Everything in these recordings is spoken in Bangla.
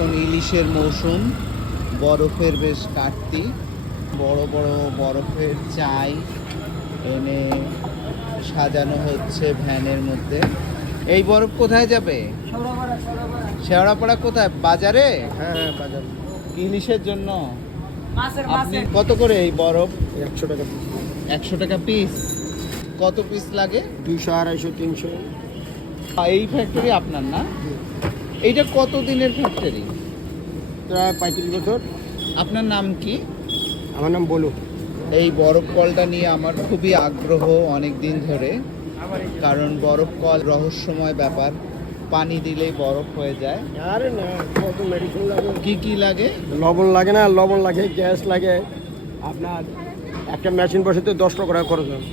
এখন ইলিশের মৌসুম, বরফের বেশ কাটতি, বড় বড় বরফের চাই এনে সাজানো হচ্ছে ভ্যানের মধ্যে। এই বরফ কোথায় যাবে? শেওড়াপাড়া কোথায়? বাজারে? হ্যাঁ হ্যাঁ বাজার ইলিশের জন্য। আপনি কত করে এই বরফ? 100 টাকা 100 টাকা পিস। কত পিস লাগে? 200 250 300। এই ফ্যাক্টরি আপনার না? এইটা কত দিনের ফ্যাক্টরি? প্রায় 35 বছর। আপনার নাম কি? আমার নাম বলু। এই বরফ কলটা নিয়ে আমার খুবই আগ্রহ অনেক দিন ধরে, কারণ বরফ কল রহস্যময় ব্যাপার, পানি দিলেই বরফ হয়ে যায়। আরে না, কত মেডিসিন লাগে। কি কি লাগে? লবণ লাগে না, লবণ লাগে, গ্যাস লাগে, আপনার একটা মেশিন বসাতে 10 টাকা খরচ হয়।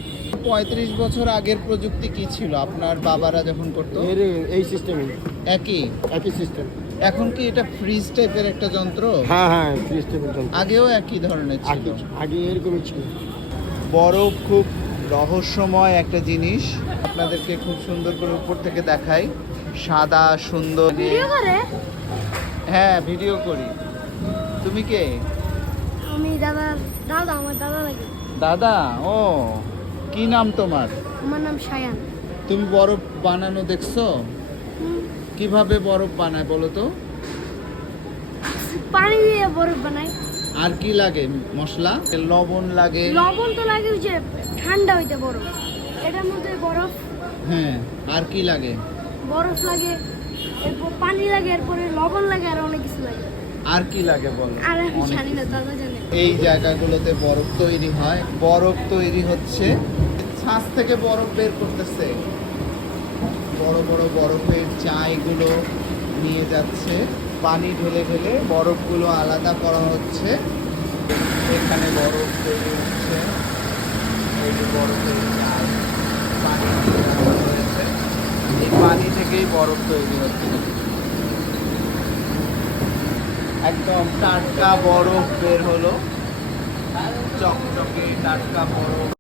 35 বছর আগের প্রযুক্তি কি ছিল আপনার বাবারা যখন করতো? এই সিস্টেমই, একই সিস্টেম। এখন কি এটা ফ্রিজ টাইপের একটা যন্ত্র? হ্যাঁ হ্যাঁ, সিস্টেমের জন্য। আগেও একই ধরনের ছিল? আগে এরকমই ছিল। বরফ খুব রহস্যময় একটা জিনিস, আপনাদেরকে খুব সুন্দর করে উপর থেকে দেখাই। সাদা সুন্দর। হ্যাঁ ভিডিও করি। তুমি কে? আমি দাদা আমার দাদা লাগে। দাদা? ও, কি নাম তোমার? আমার নাম সায়ান। তুমি বরফ বানানো দেখছো? কিভাবে বরফ বানায় বলো তো? পানি দিয়ে বরফ বানাই। আর কি লাগে? মশলা, লবণ লাগে। লবণ তো লাগে যে ঠান্ডা হইতে বরফ, এটার মধ্যে বরফ। হ্যাঁ, আর কি লাগে? বরফ লাগে, এরপর পানি লাগে, এরপরে লবণ লাগে, আর অনেক কিছু লাগে। আর কি লাগে বলো? আর আমি অনেক জানি না, কিছু। দাদা জানে। এই জায়গাগুলোতে বরফ তৈরি হয়, বরফ তৈরি হচ্ছে, ছাঁচ থেকে বরফ বের করতেছে, বড় বড় বরফের চাইগুলো নিয়ে যাচ্ছে, পানি ঢেলে ঢেলে বরফগুলো আলাদা করা হচ্ছে। এখানে বরফ তৈরি হচ্ছে, এই যে বরফের চাই, পানি দিয়ে রাখা হয়েছে, এই পানি থেকেই বরফ তৈরি হচ্ছে। একদম টাটকা বরফ বের হলো, চকচকে টাটকা বরফ।